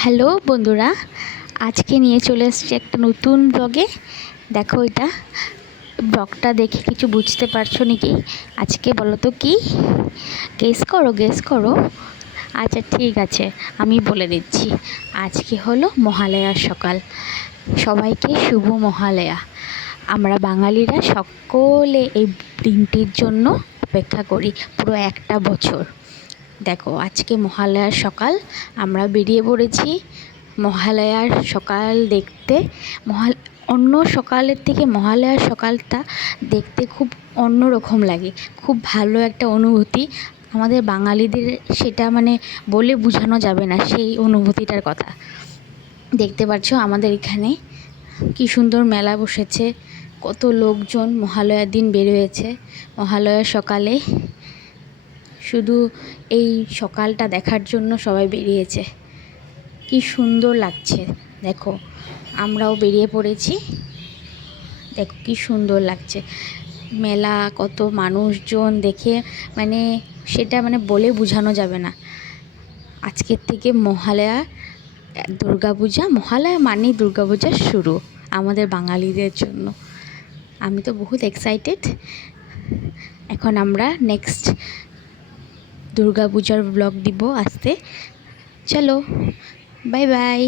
Hello বন্ধুরা, আজকে নিয়ে চলে এসেছি একটা নতুন ব্লগে। দেখো, এটা ব্লগটা দেখে কিছু বুঝতে পারছো নাকি? আজকে বলো তো কি? গেস করো। আচ্ছা ঠিক আছে, আমি বলে দিচ্ছি। আজকে হলো মহালয়ার সকাল। সবাইকে শুভ মহালয়া। আমরা বাঙালিরা সকলে এই দিনটির জন্য অপেক্ষা করি পুরো একটা বছর। দেখো, আজকে মহালয়ার সকাল, আমরা বেরিয়ে পড়েছি মহালয়ার সকাল দেখতে। অন্য সকালের থেকে মহালয়ার সকালটা দেখতে খুব অন্যরকম লাগে, খুব ভালো একটা অনুভূতি। আমাদের বাঙালিদের সেটা বলে বোঝানো যাবে না, সেই অনুভূতিটার কথা। দেখতে পাচ্ছ আমাদের এখানে কি সুন্দর মেলা বসেছে, কত লোকজন মহালয়ার দিন বের হয়েছে। মহালয়ার সকালে শুধু এই সকালটা দেখার জন্য সবাই বেরিয়েছে। কি সুন্দর লাগছে, দেখো আমরাও বেরিয়ে পড়েছি। দেখো কি সুন্দর লাগছে মেলা, কত মানুষজন দেখে সেটা বলে বোঝানো যাবে না। আজকের থেকে মহালয়া, দুর্গাপূজা, মহালয়া মানেই দুর্গাপূজার শুরু আমাদের বাঙালিদের জন্য। আমি তো বহুত এক্সাইটেড। এখন আমরা নেক্সট দুর্গাপূজার ব্লগ দিব আসতে। চলো, বাই বাই।